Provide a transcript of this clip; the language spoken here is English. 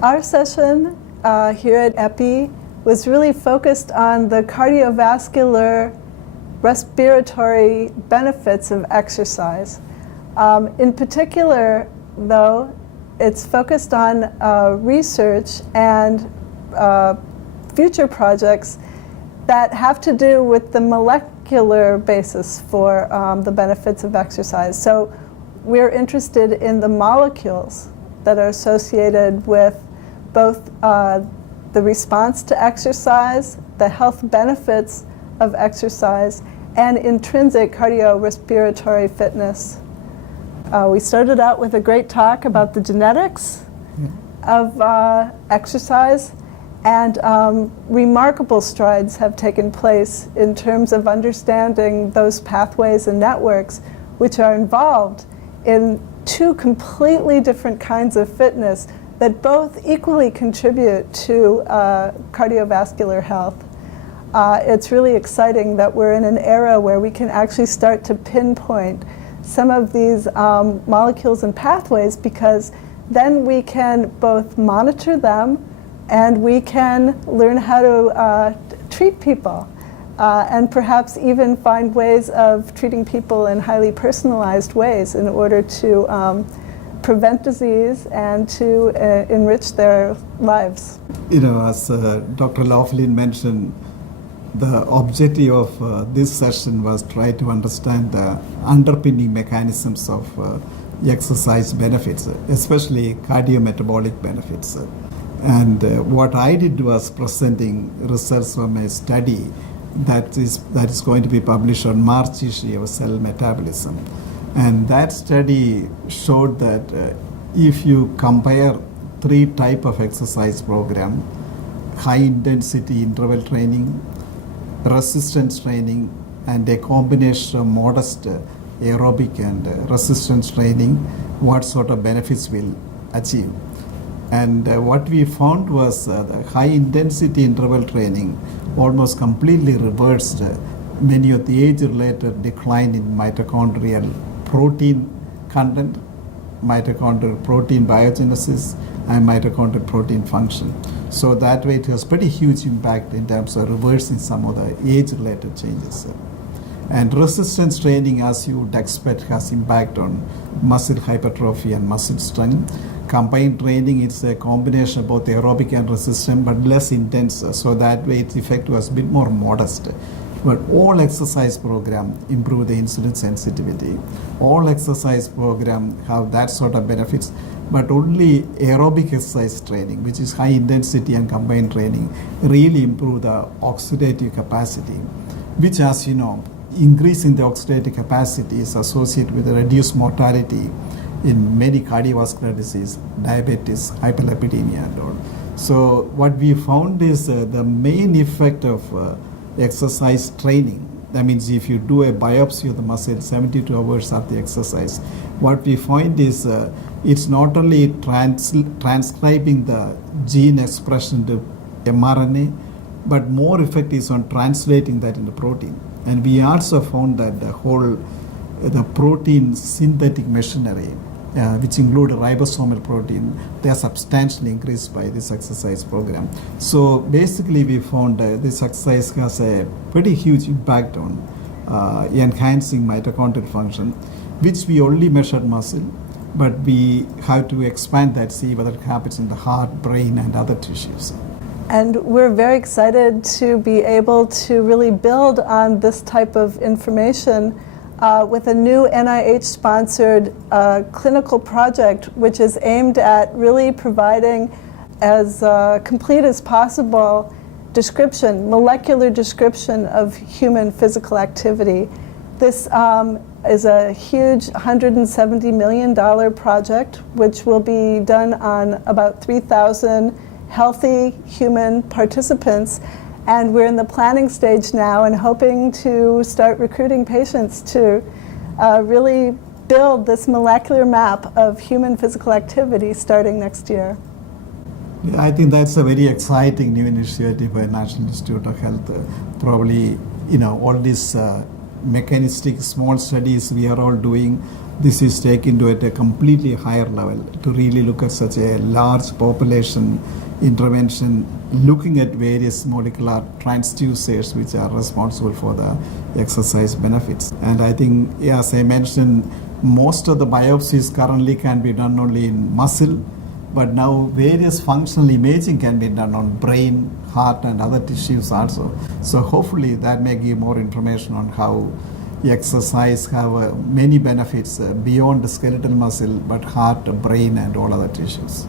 Our session here at EPI was really focused on the cardiovascular respiratory benefits of exercise. In particular, though, it's focused on research and future projects that have to do with the molecular basis for the benefits of exercise. So we're interested in the molecules that are associated with both the response to exercise, the health benefits of exercise, and intrinsic cardiorespiratory fitness. We started out with a great talk about the genetics of exercise, and remarkable strides have taken place in terms of understanding those pathways and networks which are involved in two completely different kinds of fitness that both equally contribute to cardiovascular health. It's really exciting that we're in an era where we can actually start to pinpoint some of these molecules and pathways, because then we can both monitor them and we can learn how to treat people and perhaps even find ways of treating people in highly personalized ways in order to prevent disease and to enrich their lives. You know, as Dr. Laughlin mentioned, the objective of this session was try to understand the underpinning mechanisms of exercise benefits, especially cardiometabolic benefits. And what I did was presenting results from a study that is going to be published on March issue of Cell Metabolism. And that study showed that if you compare three types of exercise program, high intensity interval training, resistance training, and a combination of modest aerobic and resistance training, what sort of benefits will achieve. And what we found was the high intensity interval training almost completely reversed many of the age-related decline in mitochondrial protein content, mitochondrial protein biogenesis, and mitochondrial protein function. So that way it has pretty huge impact in terms of reversing some of the age-related changes. And resistance training, as you would expect, has impact on muscle hypertrophy and muscle strength. Combined training, it's a combination of both aerobic and resistance, but less intense, so that way its effect was a bit more modest. But all exercise program improve the insulin sensitivity. All exercise program have that sort of benefits, but only aerobic exercise training, which is high intensity and combined training, really improve the oxidative capacity, which, as you know, increasing the oxidative capacity is associated with a reduced mortality in many cardiovascular disease, diabetes, hyperlipidemia and all. So what we found is the main effect of exercise training. That means if you do a biopsy of the muscle 72 hours after the exercise, what we find is it's not only transcribing the gene expression to mRNA, but more effect is on translating that into protein. And we also found that the protein synthetic machinery, which include ribosomal protein, they are substantially increased by this exercise program. So basically we found this exercise has a pretty huge impact on enhancing mitochondrial function, which we only measured muscle, but we have to expand that, see whether it happens in the heart, brain, and other tissues. And we're very excited to be able to really build on this type of information with a new NIH-sponsored clinical project, which is aimed at really providing as complete as possible molecular description of human physical activity. This is a huge $170 million project, which will be done on about 3,000 healthy human participants. And we're in the planning stage now and hoping to start recruiting patients to really build this molecular map of human physical activity starting next year. Yeah, I think that's a very exciting new initiative by National Institute of Health. Probably, you know, all these mechanistic small studies we are all doing, this is taken to at a completely higher level to really look at such a large population intervention, looking at various molecular transducers which are responsible for the exercise benefits. And I think, as I mentioned, most of the biopsies currently can be done only in muscle, but now various functional imaging can be done on brain, heart, and other tissues also. So hopefully that may give more information on how exercise have many benefits beyond the skeletal muscle, but heart, brain, and all other tissues.